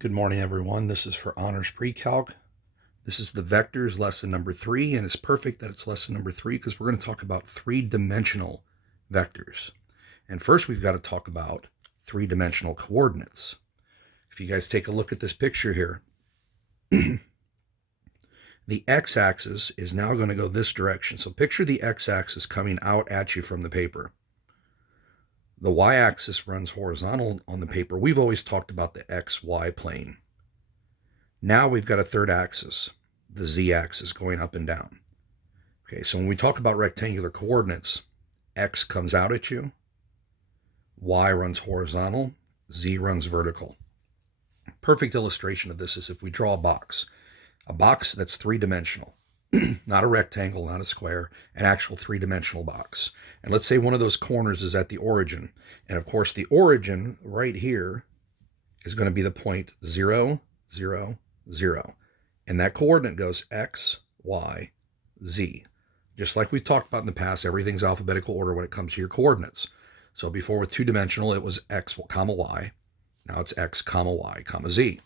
Good morning, everyone. This is for Honors Pre-Calc. This is the vectors lesson number 3, and it's perfect that it's lesson number 3 because we're going to talk about three-dimensional vectors. And first, we've got to talk about three-dimensional coordinates. If you guys take a look at this picture here, the x-axis is now going to go this direction. So picture the x-axis coming out at you from the paper. The y-axis runs horizontal on the paper. We've always talked about the xy plane. Now we've got a third axis, the z-axis, going up and down. Okay, so when we talk about rectangular coordinates, x comes out at you, y runs horizontal, z runs vertical. Perfect illustration of this is if we draw a box that's three-dimensional, not a rectangle, not a square, an actual three-dimensional box. And let's say one of those corners is at the origin. And of course, the origin right here is going to be the point 0, 0, 0. And that coordinate goes x, y, z. Just like we've talked about in the past, everything's alphabetical order when it comes to your coordinates. So before with two-dimensional, it was x, comma, y. Now it's x, comma, y, comma, z.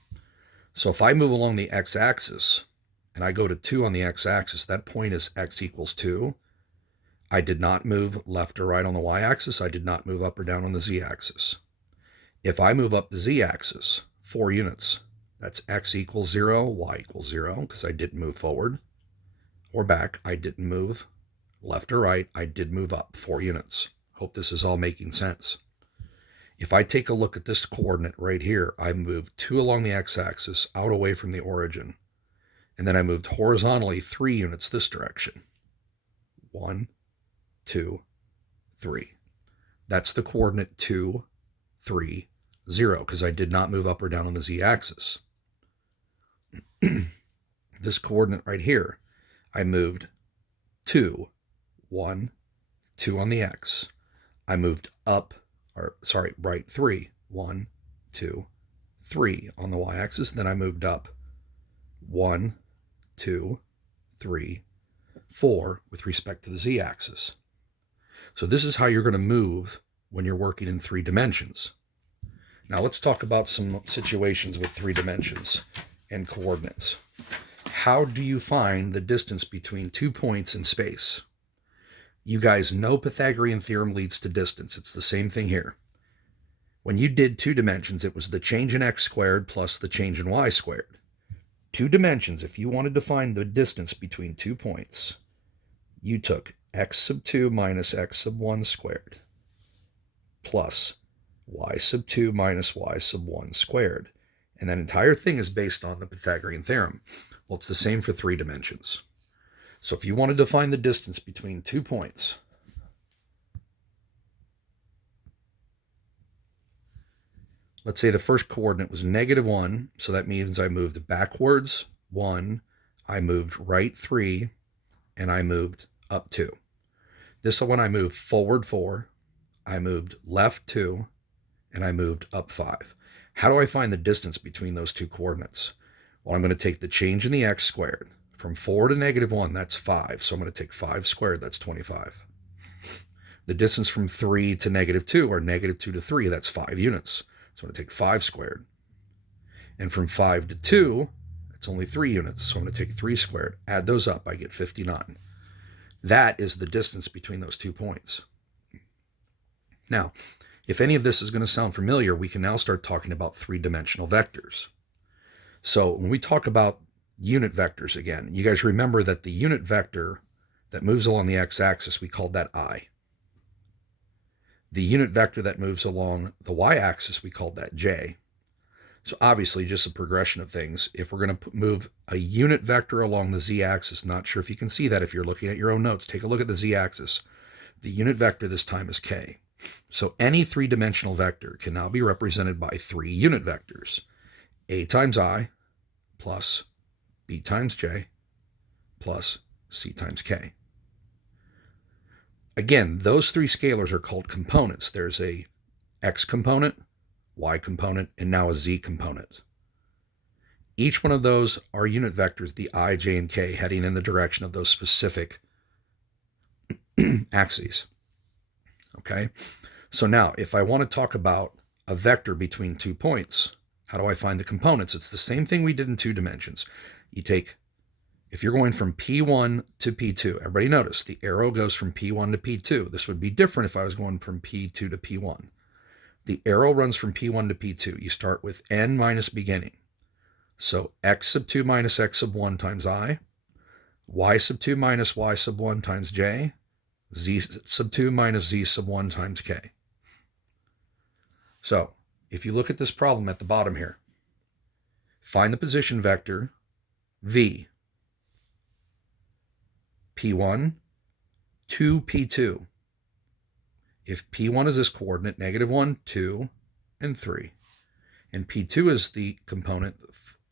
So if I move along the x-axis, and I go to 2 on the x-axis, that point is x equals 2. I did not move left or right on the y-axis. I did not move up or down on the z-axis. If I move up the z-axis 4 units, that's x equals 0, y equals 0, because I didn't move forward or back. I didn't move left or right. I did move up 4 units. Hope this is all making sense. If I take a look at this coordinate right here, I moved 2 along the x-axis out away from the origin. And then I moved horizontally 3 units this direction. 1, 2, 3. That's the coordinate 2, 3, 0, because I did not move up or down on the z-axis. This coordinate right here, I moved 2, 1, 2 on the x. I moved right 3, 1, 2, 3 on the y-axis. Then I moved up 1, 2, 3, 4 with respect to the z-axis. So this is how you're going to move when you're working in 3 dimensions. Now let's talk about some situations with 3 dimensions and coordinates. How do you find the distance between 2 points in space? You guys know Pythagorean theorem leads to distance. It's the same thing here. When you did 2 dimensions, it was the change in x squared plus the change in y squared. 2 dimensions, if you wanted to find the distance between 2 points, you took x sub 2 minus x sub 1 squared plus y sub 2 minus y sub 1 squared. And that entire thing is based on the Pythagorean theorem. Well, it's the same for 3 dimensions. So if you wanted to find the distance between 2 points, let's say the first coordinate was -1, so that means I moved backwards 1, I moved right 3, and I moved up 2. This one I moved forward 4, I moved left 2, and I moved up 5. How do I find the distance between those 2 coordinates? Well, I'm going to take the change in the x squared. From 4 to -1, that's 5, so I'm going to take 5 squared, that's 25. The distance from 3 to -2, or -2 to 3, that's 5 units. So I'm going to take 5 squared. And from 5 to 2, it's only 3 units. So I'm going to take 3 squared. Add those up, I get 59. That is the distance between those 2 points. Now, if any of this is going to sound familiar, we can now start talking about 3-dimensional vectors. So when we talk about unit vectors again, you guys remember that the unit vector that moves along the x-axis, we called that I. The unit vector that moves along the y-axis, we called that j. So obviously, just a progression of things. If we're going to move a unit vector along the z-axis, not sure if you can see that if you're looking at your own notes, take a look at the z-axis. The unit vector this time is k. So any 3-dimensional vector can now be represented by 3 unit vectors. A times I plus b times j plus c times k. Again, those 3 scalars are called components. There's a x component, y component, and now a z component. Each one of those are unit vectors, the I, j, and k, heading in the direction of those specific axes. Okay? So now, if I want to talk about a vector between 2 points, How do I find the components? It's the same thing we did in 2 dimensions. You take, if you're going from P1 to P2, everybody notice the arrow goes from P1 to P2. This would be different if I was going from P2 to P1. The arrow runs from P1 to P2. You start with n minus beginning. So x sub 2 minus x sub 1 times I, y sub 2 minus y sub 1 times j, z sub 2 minus z sub 1 times k. So if you look at this problem at the bottom here, find the position vector v, P1 to P2. If P1 is this coordinate, -1, 2, and 3, and P2 is the component,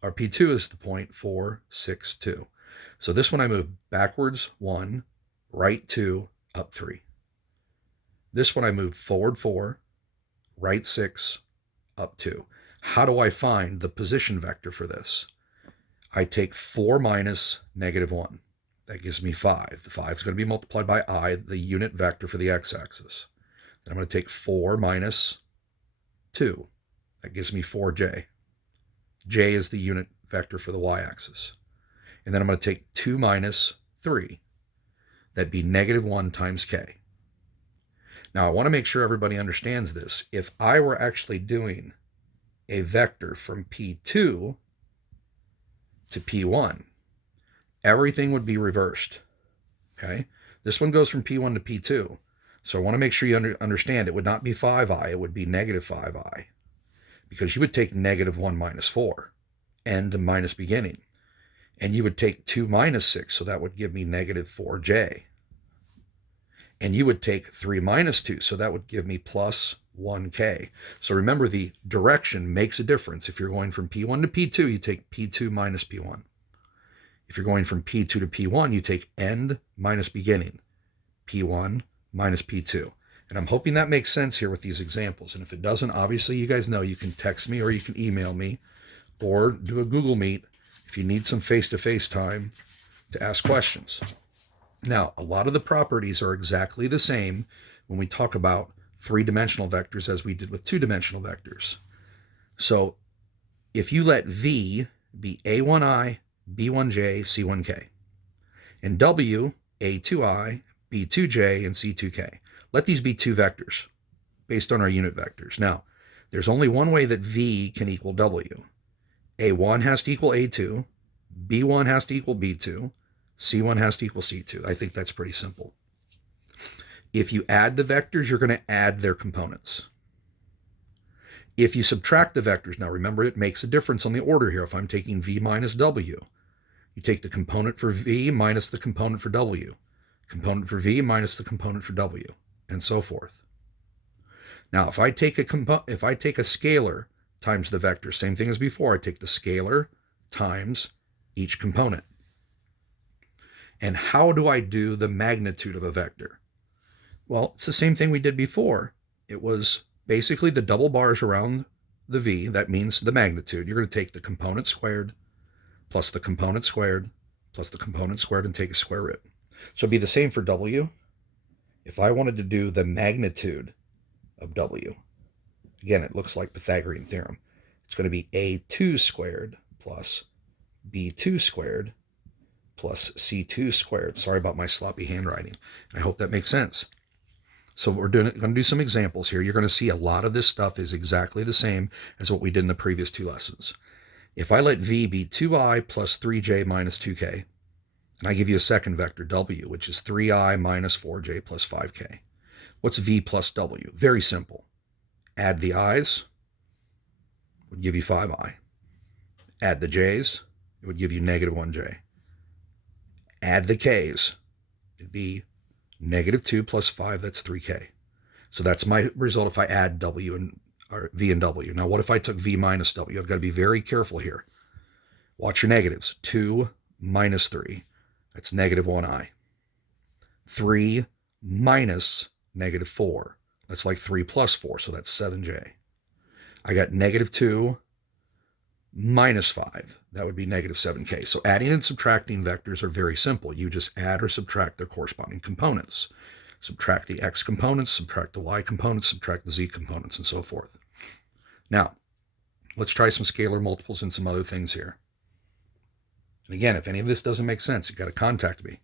or P2 is the point 4, 6, 2. So this one I move backwards 1, right 2, up 3. This one I move forward 4, right 6, up 2. How do I find the position vector for this? I take 4 minus -1. That gives me 5. The 5 is going to be multiplied by I, the unit vector for the x-axis. Then I'm going to take 4 minus 2. That gives me 4j. J is the unit vector for the y-axis. And then I'm going to take 2 minus 3. That'd be -1 times k. Now, I want to make sure everybody understands this. If I were actually doing a vector from P2 to P1, everything would be reversed, okay? This one goes from P1 to P2. So I want to make sure you understand it would not be 5i, it would be -5i. Because you would take -1 minus 4, end minus beginning. And you would take 2 minus 6, so that would give me -4j. And you would take 3 minus 2, so that would give me plus 1k. So remember, the direction makes a difference. If you're going from P1 to P2, you take P2 minus P1. If you're going from P2 to P1, you take end minus beginning, P1 minus P2. And I'm hoping that makes sense here with these examples. And if it doesn't, obviously you guys know you can text me or you can email me or do a Google Meet if you need some face-to-face time to ask questions. Now, a lot of the properties are exactly the same when we talk about 3-dimensional vectors as we did with 2-dimensional vectors. So if you let V be A1i, B1j, C1k, and W, A2i, B2j, and C2k, let these be 2 vectors based on our unit vectors. Now, there's only one way that V can equal W. A1 has to equal A2, B1 has to equal B2, C1 has to equal C2. I think that's pretty simple. If you add the vectors, you're going to add their components. If you subtract the vectors, now remember it makes a difference on the order here. If I'm taking V minus W, you take the component for V minus the component for W, component for V minus the component for W, and so forth. Now, if I take a scalar times the vector, same thing as before, I take the scalar times each component. And how do I do the magnitude of a vector? Well, it's the same thing we did before. It was basically the double bars around the V. That means the magnitude. You're going to take the component squared plus the component squared plus the component squared and take a square root. So it'd be the same for W. If I wanted to do the magnitude of W, again, it looks like Pythagorean theorem. It's going to be A2 squared plus B2 squared plus C2 squared. Sorry about my sloppy handwriting. I hope that makes sense. So we're going to do some examples here. You're going to see a lot of this stuff is exactly the same as what we did in the previous 2 lessons. If I let V be 2i plus 3j minus 2k, and I give you a second vector, W, which is 3i minus 4j plus 5k. What's V plus W? Very simple. Add the i's, would give you 5i. Add the j's, it would give you -1j. Add the k's, it'd be -2 plus 5, that's 3k. So that's my result if I add W and or V and W. Now, what if I took V minus W? I've got to be very careful here. Watch your negatives. 2 minus 3, that's -1i. 3 minus -4, that's like 3 plus 4, so that's 7j. I got -2 minus 5, that would be -7k. So adding and subtracting vectors are very simple. You just add or subtract their corresponding components. Subtract the x components, subtract the y components, subtract the z components, and so forth. Now, Let's try some scalar multiples and some other things here. And again, if any of this doesn't make sense, you've got to contact me.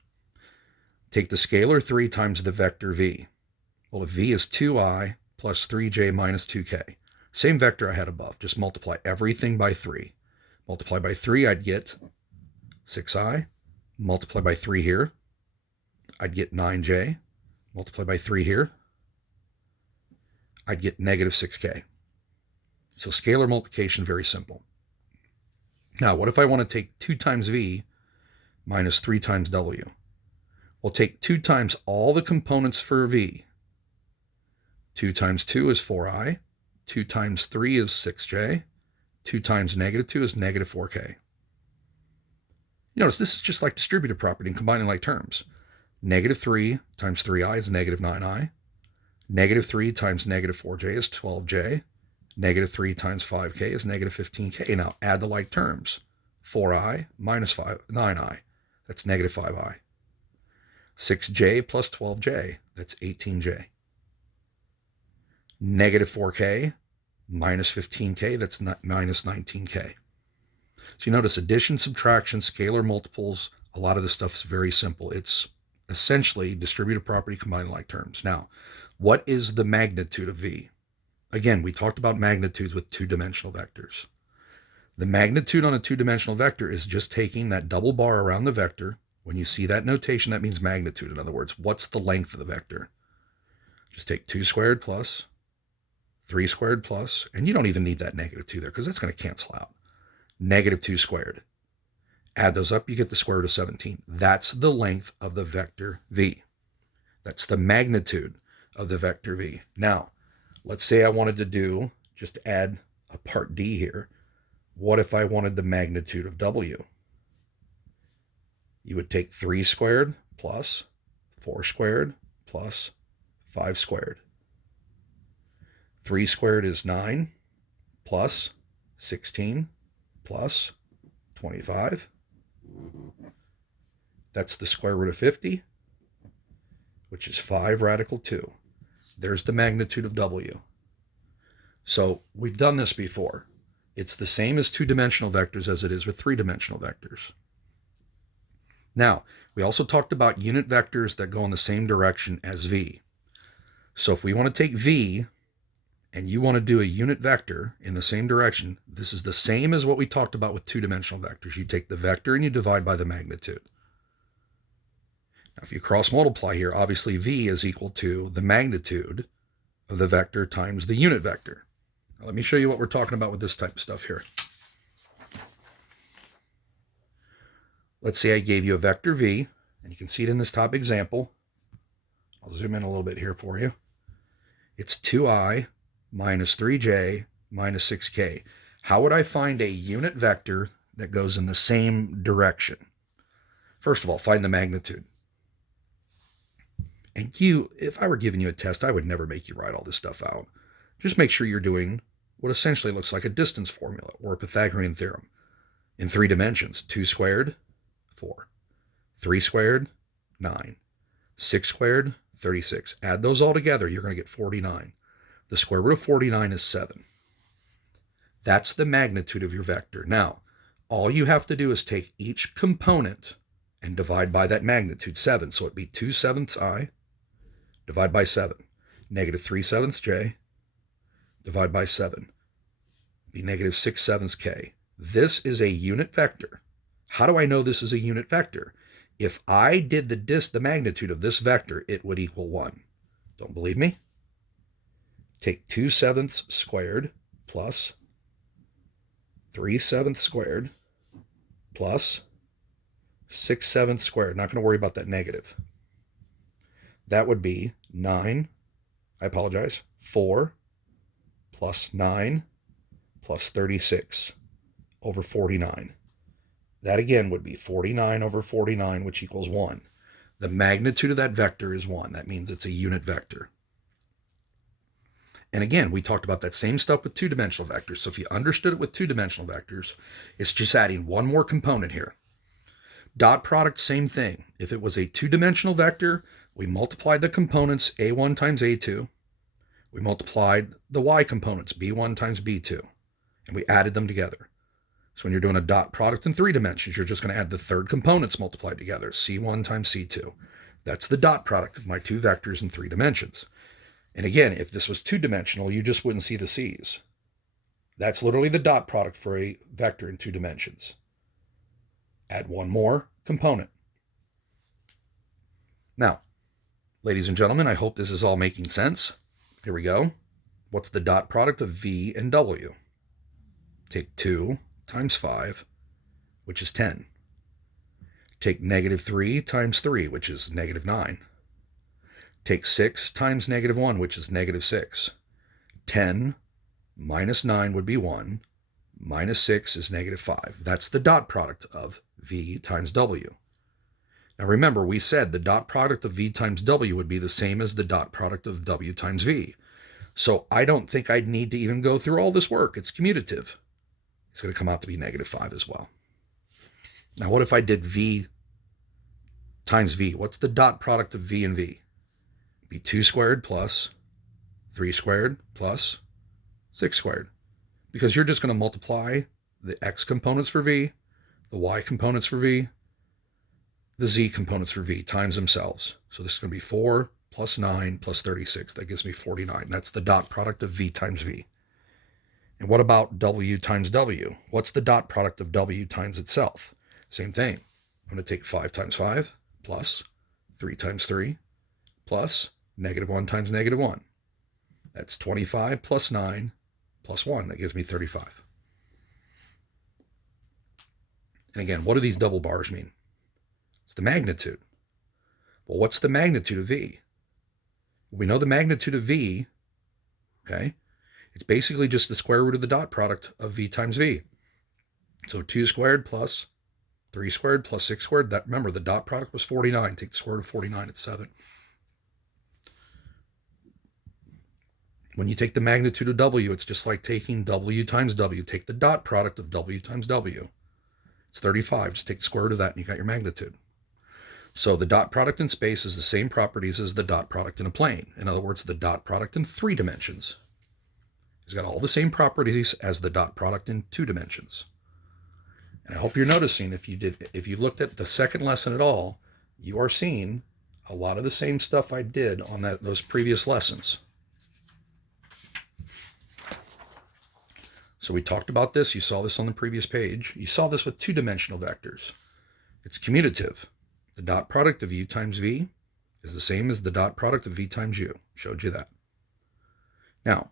Take the scalar 3 times the vector v. Well, if v is 2i plus 3j minus 2k, same vector I had above, just multiply everything by 3. Multiply by 3, I'd get 6i. Multiply by 3 here, I'd get 9j. Multiply by 3 here, I'd get negative 6k. So scalar multiplication, very simple. Now, what if I want to take 2 times v minus 3 times w? We'll take 2 times all the components for v. 2 times 2 is 4i. 2 times 3 is 6j. 2 times negative 2 is negative 4k. Notice this is just like distributive property and combining like terms. Negative 3 times 3i is negative 9i. Negative 3 times negative 4j is 12j. Negative 3 times 5k is negative 15k. Now add the like terms. 4i minus 9i, that's negative 5i. 6j plus 12j, that's 18j. Negative 4k minus 15k, that's minus 19k. So you notice addition, subtraction, scalar multiples, a lot of this stuff is very simple. It's essentially distributive property combined like terms. Now, what is the magnitude of v? Again, we talked about magnitudes with two-dimensional vectors. The magnitude on a two-dimensional vector is just taking that double bar around the vector. When you see that notation, that means magnitude. In other words, what's the length of the vector? Just take 2 squared plus 3 squared plus, and you don't even need that negative 2 there because that's going to cancel out. Negative 2 squared. Add those up, you get the square root of 17. That's the length of the vector v. That's the magnitude of the vector v. Now, let's say I wanted to do, just to add a part D here, what if I wanted the magnitude of w? You would take 3 squared plus 4 squared plus 5 squared. 3 squared is 9 plus 16 plus 25. That's the square root of 50, which is 5 radical 2. There's the magnitude of w. So we've done this before. It's the same as two-dimensional vectors as it is with three-dimensional vectors. Now, we also talked about unit vectors that go in the same direction as v. So if we want to take v and you want to do a unit vector in the same direction, this is the same as what we talked about with two-dimensional vectors. You take the vector and you divide by the magnitude. Now, if you cross multiply here, obviously v is equal to the magnitude of the vector times the unit vector. Now, let me show you what we're talking about with this type of stuff here. Let's say I gave you a vector v, and you can see it in this top example. I'll zoom in a little bit here for you. It's 2i minus 3j minus 6k. How would I find a unit vector that goes in the same direction? First of all, find the magnitude. And if I were giving you a test, I would never make you write all this stuff out. Just make sure you're doing what essentially looks like a distance formula or a Pythagorean theorem in 3 dimensions. 2 squared, 4. 3 squared, 9. 6 squared, 36. Add those all together, you're going to get 49. The square root of 49 is 7. That's the magnitude of your vector. Now, all you have to do is take each component and divide by that magnitude, 7. So it'd be 2/7 I, divide by 7. Negative 3/7 j, divide by 7. Be negative 6/7 k. This is a unit vector. How do I know this is a unit vector? If I did the magnitude of this vector, it would equal 1. Don't believe me? Take 2/7 squared plus 3/7 squared plus 6/7 squared. Not going to worry about that negative. That would be 4 plus 9 plus 36 over 49. That again would be 49 over 49, which equals 1. The magnitude of that vector is 1. That means it's a unit vector. And again, we talked about that same stuff with two-dimensional vectors. So if you understood it with two-dimensional vectors, it's just adding one more component here. Dot product, same thing. If it was a two-dimensional vector, we multiplied the components a1 times a2. We multiplied the y components, b1 times b2. and we added them together. So when you're doing a dot product in 3 dimensions, you're just going to add the third components multiplied together, C1 times C2. That's the dot product of my 2 vectors in 3 dimensions. And again, if this was 2-dimensional, you just wouldn't see the C's. That's literally the dot product for a vector in 2 dimensions. Add one more component. Now, ladies and gentlemen, I hope this is all making sense. Here we go. What's the dot product of V and W? Take 2 times 5, which is 10. Take -3 times 3, which is -9. Take 6 times -1, which is -6. 10 minus 9 would be 1. Minus 6 is -5. That's the dot product of V times W. Now remember, we said the dot product of V times W would be the same as the dot product of W times V. So I don't think I'd need to even go through all this work. It's commutative. It's going to come out to be -5 as well. Now what if I did V times V? What's the dot product of V and V? It'd be 2 squared plus 3 squared plus 6 squared. Because you're just going to multiply the X components for V, the Y components for V, the Z components for V times themselves. So this is going to be 4 plus 9 plus 36. That gives me 49. That's the dot product of V times V. And what about W times W? What's the dot product of W times itself? Same thing. I'm going to take 5 times 5 plus 3 times 3 plus -1 times -1. That's 25 plus 9 plus 1. That gives me 35. And again, what do these double bars mean? It's the magnitude. Well, what's the magnitude of V? We know the magnitude of V, okay? It's basically just the square root of the dot product of V times V. So 2 squared plus 3 squared plus 6 squared. That, remember, the dot product was 49. Take the square root of 49, it's 7. When you take the magnitude of W, it's just like taking W times W. Take the dot product of W times W. It's 35. Just take the square root of that and you got your magnitude. So the dot product in space is the same properties as the dot product in a plane. In other words, the dot product in 3 dimensions. It's got all the same properties as the dot product in 2 dimensions. And I hope you're noticing, if you looked at the second lesson at all, you are seeing a lot of the same stuff I did on those previous lessons. So we talked about this. You saw this on the previous page. You saw this with 2-dimensional vectors. It's commutative. The dot product of U times V is the same as the dot product of V times U. Showed you that. Now,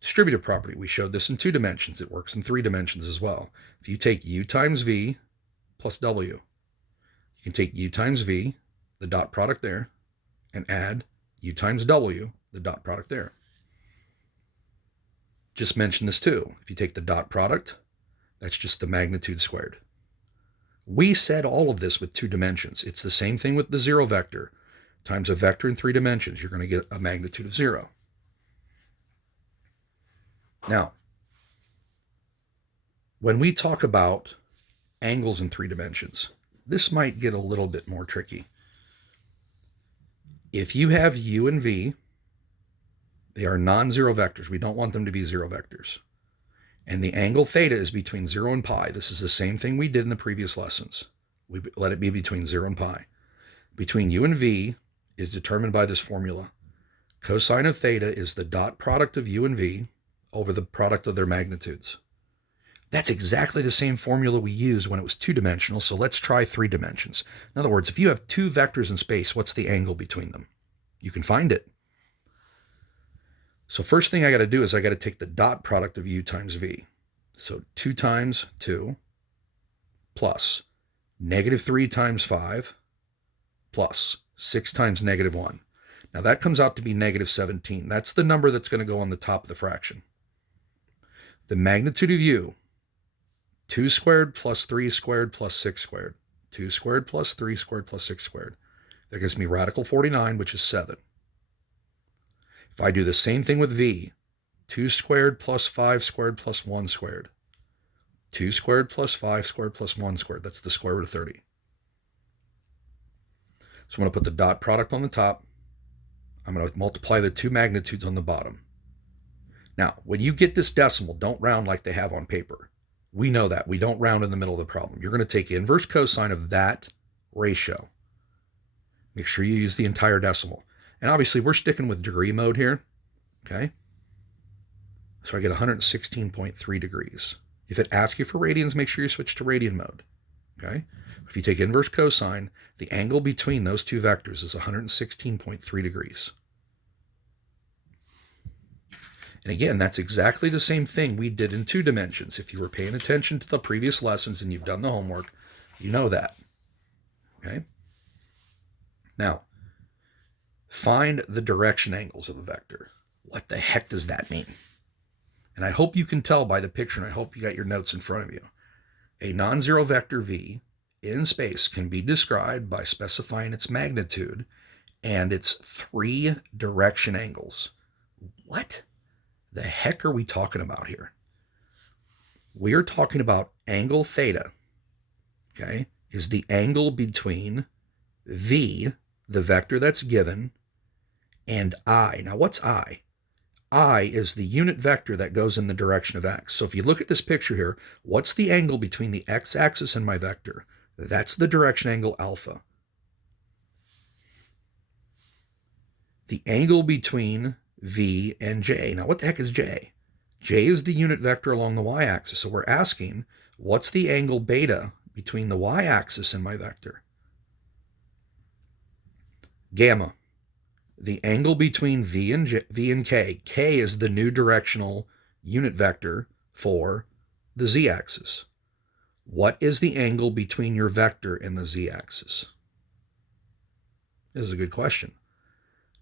distributive property. We showed this in 2 dimensions. It works in 3 dimensions as well. If you take U times V plus W, you can take U times V, the dot product there, and add U times W, the dot product there. Just mention this too. If you take the dot product, that's just the magnitude squared. We said all of this with 2 dimensions. It's the same thing with the 0 vector times a vector in 3 dimensions. You're going to get a magnitude of 0. Now, when we talk about angles in 3 dimensions, this might get a little bit more tricky. If you have U and V, they are non-zero vectors. We don't want them to be 0 vectors. And the angle theta is between 0 and pi. This is the same thing we did in the previous lessons. We let it be between 0 and pi. Between U and V is determined by this formula. Cosine of theta is the dot product of U and V over the product of their magnitudes. That's exactly the same formula we used when it was 2-dimensional, so let's try 3 dimensions. In other words, if you have 2 vectors in space, what's the angle between them? You can find it. So first thing I got to do is I got to take the dot product of U times V. So 2 times 2 plus -3 times 5 plus 6 times -1. Now that comes out to be -17. That's the number that's going to go on the top of the fraction. The magnitude of U, 2 squared plus 3 squared plus 6 squared. 2 squared plus 3 squared plus 6 squared. That gives me radical 49, which is 7. If I do the same thing with V, 2 squared plus 5 squared plus 1 squared. 2 squared plus 5 squared plus 1 squared. That's the square root of 30. So I'm going to put the dot product on the top. I'm going to multiply the 2 magnitudes on the bottom. Now, when you get this decimal, don't round like they have on paper. We know that. We don't round in the middle of the problem. You're going to take inverse cosine of that ratio. Make sure you use the entire decimal. And obviously, we're sticking with degree mode here. Okay? So I get 116.3 degrees. If it asks you for radians, make sure you switch to radian mode. Okay? If you take inverse cosine, the angle between those two vectors is 116.3 degrees. And again, that's exactly the same thing we did in 2 dimensions. If you were paying attention to the previous lessons and you've done the homework, you know that. Okay? Now, find the direction angles of a vector. What the heck does that mean? And I hope you can tell by the picture, and I hope you got your notes in front of you. A non-zero vector v in space can be described by specifying its magnitude and its 3 direction angles. What the heck are we talking about here? We are talking about angle theta, okay, is the angle between v, the vector that's given, and I. Now, what's I? I is the unit vector that goes in the direction of x. So if you look at this picture here, what's the angle between the x-axis and my vector? That's the direction angle alpha. The angle between v and j. Now, what the heck is j? J is the unit vector along the y-axis. So we're asking, what's the angle beta between the y-axis and my vector? Gamma. The angle between v and k. K is the new directional unit vector for the z-axis. What is the angle between your vector and the z-axis? This is a good question.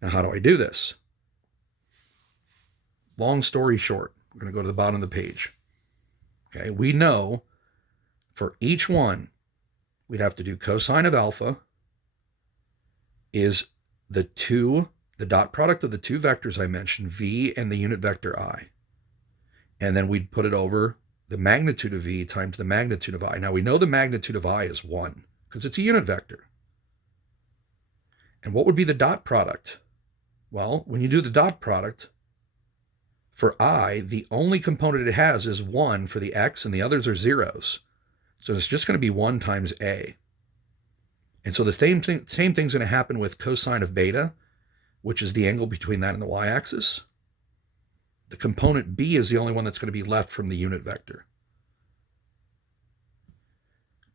Now, how do I do this? Long story short, we're going to go to the bottom of the page. Okay, we know for each one, we'd have to do cosine of alpha is the dot product of the 2 vectors I mentioned, v and the unit vector I. And then we'd put it over the magnitude of v times the magnitude of I. Now, we know the magnitude of I is 1 because it's a unit vector. And what would be the dot product? Well, when you do the dot product, for I, the only component it has is 1 for the x, and the others are zeros. So it's just going to be 1 times a. And so the same thing's going to happen with cosine of beta, which is the angle between that and the y-axis. The component b is the only one that's going to be left from the unit vector.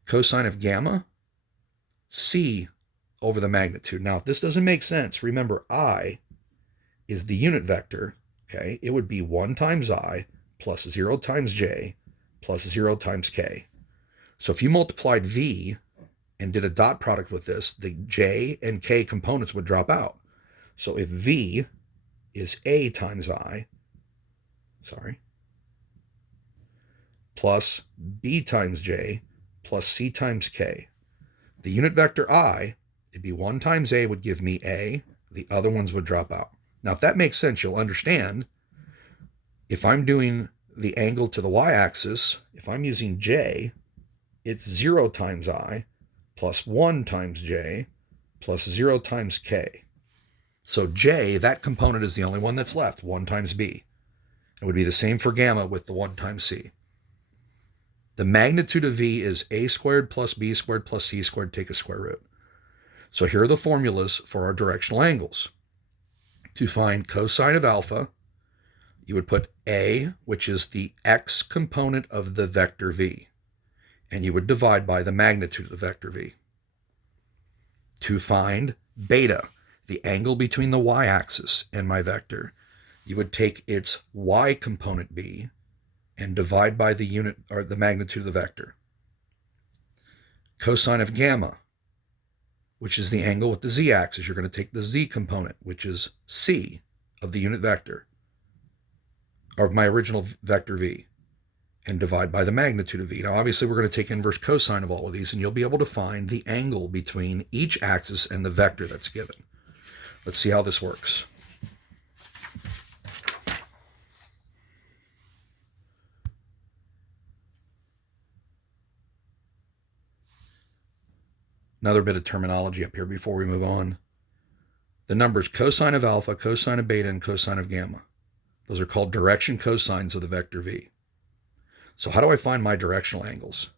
Cosine of gamma, c over the magnitude. Now, if this doesn't make sense, remember I is the unit vector. Okay, it would be 1 times I plus 0 times j plus 0 times k. So if you multiplied v and did a dot product with this, the j and k components would drop out. So if v is a times I, plus b times j plus c times k, the unit vector I, it'd be 1 times a would give me a, the other ones would drop out. Now, if that makes sense, you'll understand if I'm doing the angle to the y-axis, if I'm using j, it's 0 times I plus 1 times j plus 0 times k. So j, that component is the only one that's left, 1 times b. It would be the same for gamma with the 1 times c. The magnitude of v is a squared plus b squared plus c squared, take a square root. So here are the formulas for our directional angles. To find cosine of alpha, you would put a, which is the x component of the vector v, and you would divide by the magnitude of the vector v. To find beta, the angle between the y-axis and my vector, you would take its y component b and divide by the unit or the magnitude of the vector. Cosine of gamma, which is the angle with the z-axis, you're going to take the z component, which is c of the unit vector, or my original vector v, and divide by the magnitude of v. Now, obviously, we're going to take inverse cosine of all of these, and you'll be able to find the angle between each axis and the vector that's given. Let's see how this works. Another bit of terminology up here before we move on. The numbers cosine of alpha, cosine of beta, and cosine of gamma. Those are called direction cosines of the vector v. So how do I find my directional angles?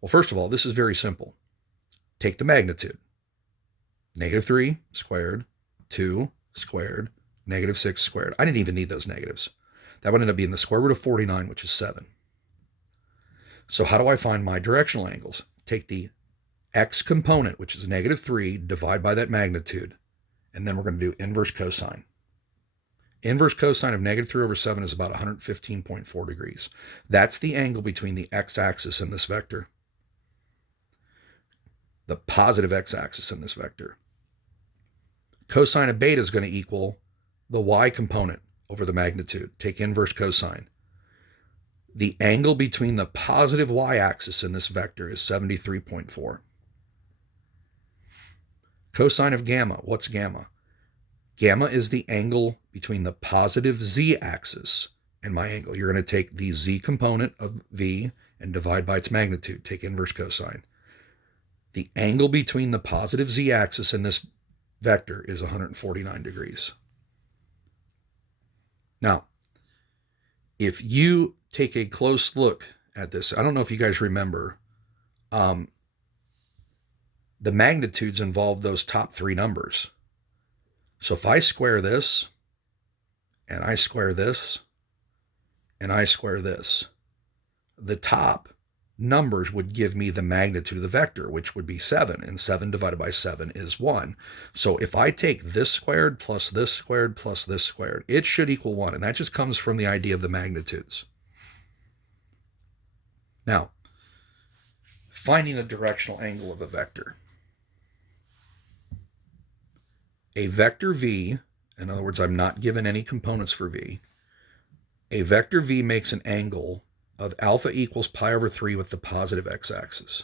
Well, first of all, this is very simple. Take the magnitude. -3 squared, 2 squared, -6 squared. I didn't even need those negatives. That would end up being the square root of 49, which is 7. So how do I find my directional angles? Take the x component, which is -3, divide by that magnitude, and then we're going to do inverse cosine. Inverse cosine of -3/7 is about 115.4 degrees. That's the angle between the x-axis and this vector. The positive x-axis in this vector. Cosine of beta is going to equal the y component over the magnitude. Take inverse cosine. The angle between the positive y-axis in this vector is 73.4. Cosine of gamma, what's gamma? Gamma is the angle between the positive z-axis and my angle. You're going to take the z component of v and divide by its magnitude. Take inverse cosine. The angle between the positive z-axis and this vector is 149 degrees. Now, if you take a close look at this, I don't know if you guys remember, the magnitudes involve those top 3 numbers. So if I square this, and I square this, and I square this, the top numbers would give me the magnitude of the vector, which would be 7, and 7 divided by 7 is 1. So if I take this squared plus this squared plus this squared, it should equal 1, and that just comes from the idea of the magnitudes. Now, finding a directional angle of a vector. A vector v, in other words, I'm not given any components for v, a vector v makes an angle of alpha equals pi/3 with the positive x-axis.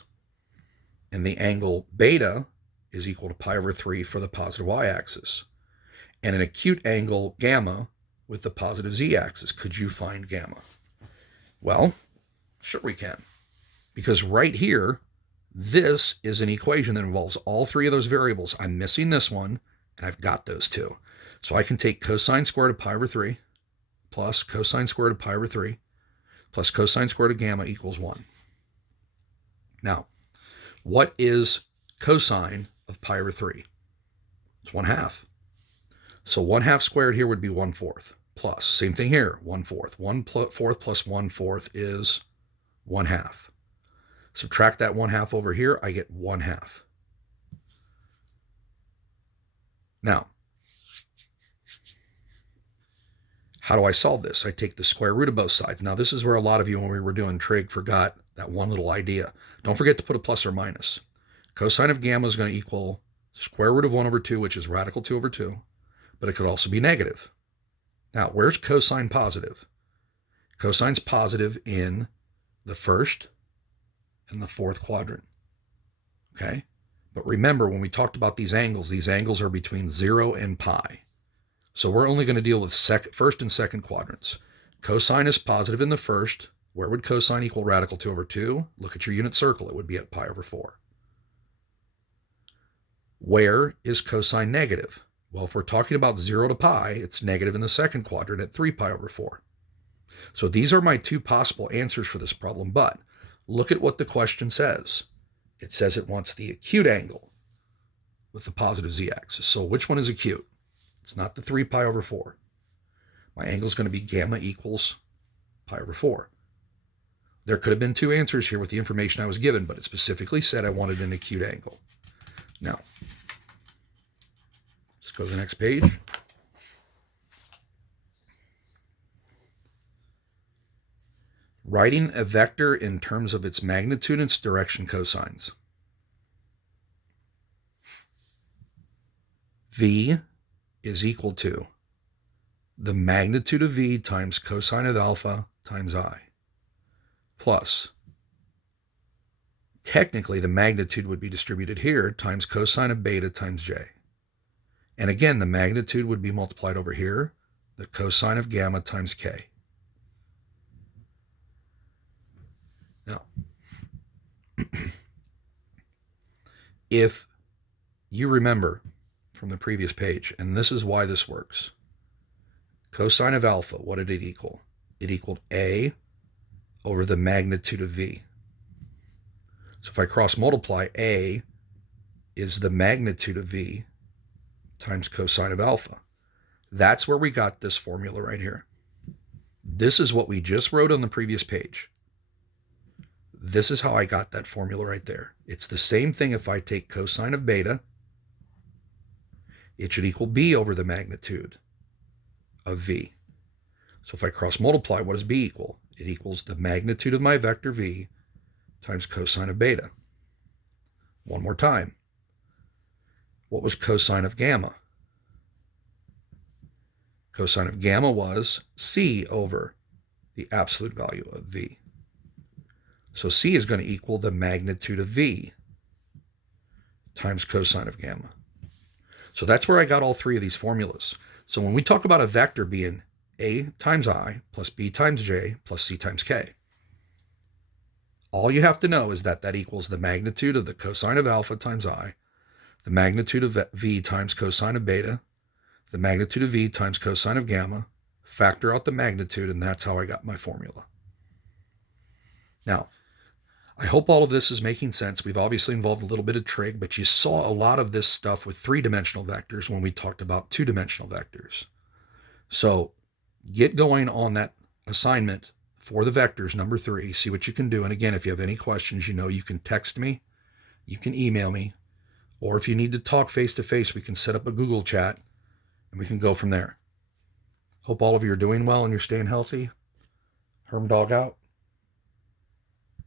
And the angle beta is equal to pi/3 for the positive y-axis. And an acute angle gamma with the positive z-axis. Could you find gamma? Well, sure we can. Because right here, this is an equation that involves all 3 of those variables. I'm missing this one, and I've got those 2. So I can take cosine squared of pi/3 plus cosine squared of pi/3 plus cosine squared of gamma equals 1. Now, what is cosine of pi/3? It's 1/2. So 1/2 squared here would be 1/4 plus, same thing here, 1/4. 1/4 plus 1/4 is 1/2. Subtract that 1/2 over here, I get 1/2. Now, how do I solve this? I take the square root of both sides. Now, this is where a lot of you, when we were doing trig, forgot that one little idea. Don't forget to put a plus or minus. Cosine of gamma is going to equal square root of 1/2, which is radical 2/2, but it could also be negative. Now, where's cosine positive? Cosine's positive in the first and the fourth quadrant, okay? But remember, when we talked about these angles are between 0 and pi. So we're only going to deal with first and second quadrants. Cosine is positive in the first. Where would cosine equal radical 2/2? Look at your unit circle. It would be at pi/4. Where is cosine negative? Well, if we're talking about 0 to pi, it's negative in the second quadrant at 3pi/4. So these are my 2 possible answers for this problem, but look at what the question says. It says it wants the acute angle with the positive z-axis. So which one is acute? It's not the 3pi/4. My angle is going to be gamma equals pi/4. There could have been 2 answers here with the information I was given, but it specifically said I wanted an acute angle. Now, let's go to the next page. Writing a vector in terms of its magnitude and its direction cosines. V is equal to the magnitude of v times cosine of alpha times I, plus, technically the magnitude would be distributed here, times cosine of beta times j. And again, the magnitude would be multiplied over here, the cosine of gamma times k. Now, if you remember from the previous page, and this is why this works, Cosine of alpha, what did it equal? It equaled A over the magnitude of V. So if I cross multiply, A is the magnitude of V times cosine of alpha. That's where we got this formula right here. This is what we just wrote on the previous page. This is how I got that formula right there. It's the same thing if I take cosine of beta. It should equal B over the magnitude of V. So if I cross multiply, what does B equal? It equals the magnitude of my vector V times cosine of beta. One more time. What was cosine of gamma? Cosine of gamma was C over the absolute value of V. So C is going to equal the magnitude of V times cosine of gamma. So that's where I got all three of these formulas. So when we talk about a vector being A times I plus B times J plus C times K, all you have to know is that that equals the magnitude of the cosine of alpha times I, the magnitude of V times cosine of beta, the magnitude of V times cosine of gamma, factor out the magnitude, and that's how I got my formula. Now, I hope all of this is making sense. We've obviously involved a little bit of trig, but you saw a lot of this stuff with three-dimensional vectors when we talked about two-dimensional vectors. So get going on that assignment for the vectors, number 3. See what you can do. And again, if you have any questions, you can text me, you can email me, or if you need to talk face-to-face, we can set up a Google chat, and we can go from there. Hope all of you are doing well and you're staying healthy. Herm Dog out.